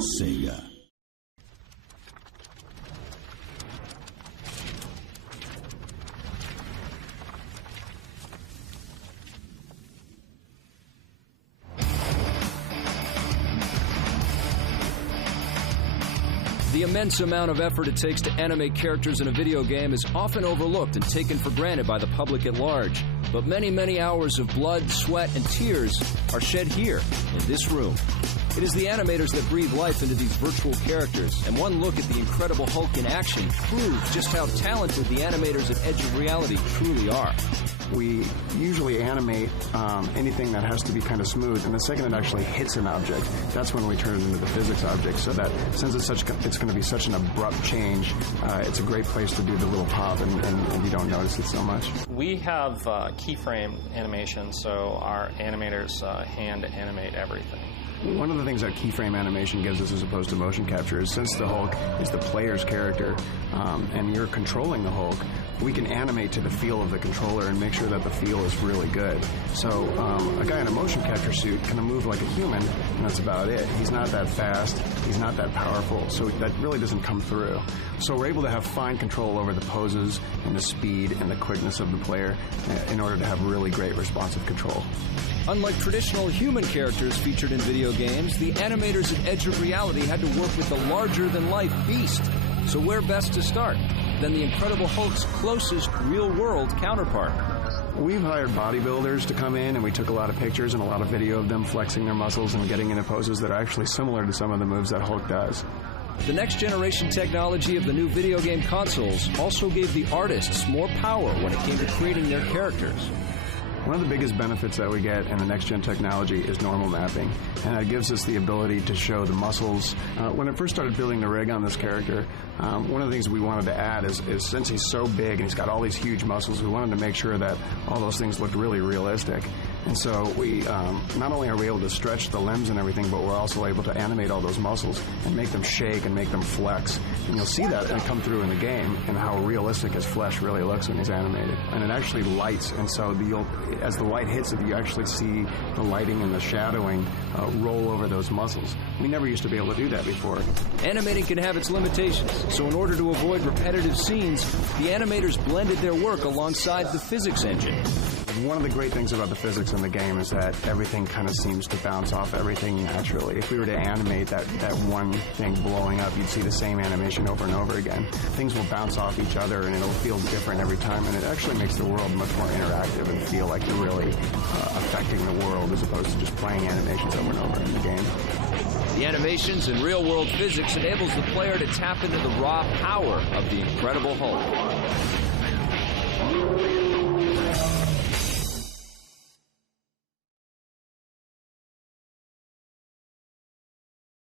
Sega. The immense amount of effort it takes to animate characters in a video game is often overlooked and taken for granted by the public at large. But many, many hours of blood, sweat, and tears are shed here, in this room. It is the animators that breathe life into these virtual characters, and one look at the Incredible Hulk in action proves just how talented the animators at Edge of Reality truly are. We usually animate anything that has to be kind of smooth, and the second it actually hits an object, that's when we turn it into the physics object, so that since it's going to be such an abrupt change, it's a great place to do the little pop, and you don't notice it so much. We have keyframe animation, so our animators hand animate everything. One of the things that keyframe animation gives us as opposed to motion capture is since the Hulk is the player's character and you're controlling the Hulk, we can animate to the feel of the controller and make sure that the feel is really good. So a guy in a motion capture suit can move like a human, and that's about it. He's not that fast, he's not that powerful, so that really doesn't come through. So we're able to have fine control over the poses and the speed and the quickness of the player in order to have really great responsive control. Unlike traditional human characters featured in video games, the animators at Edge of Reality had to work with a larger-than-life beast. So where best to start than the Incredible Hulk's closest real-world counterpart? We've hired bodybuilders to come in, and we took a lot of pictures and a lot of video of them flexing their muscles and getting into poses that are actually similar to some of the moves that Hulk does. The next-generation technology of the new video game consoles also gave the artists more power when it came to creating their characters. One of the biggest benefits that we get in the next-gen technology is normal mapping, and that gives us the ability to show the muscles. When I first started building the rig on this character, one of the things we wanted to add is since he's so big and he's got all these huge muscles, we wanted to make sure that all those things looked really realistic. And so we not only are we able to stretch the limbs and everything, but we're also able to animate all those muscles and make them shake and make them flex. And you'll see that come through in the game and how realistic his flesh really looks when he's animated. And it actually lights, and so as the light hits it, you actually see the lighting and the shadowing roll over those muscles. We never used to be able to do that before. Animating can have its limitations, so in order to avoid repetitive scenes, the animators blended their work alongside the physics engine. One of the great things about the physics in the game is that everything kind of seems to bounce off everything naturally. If we were to animate that one thing blowing up, you'd see the same animation over and over again. Things will bounce off each other, and it'll feel different every time, and it actually makes the world much more interactive and feel like you're really affecting the world as opposed to just playing animations over and over in the game. The animations and real-world physics enables the player to tap into the raw power of the Incredible Hulk.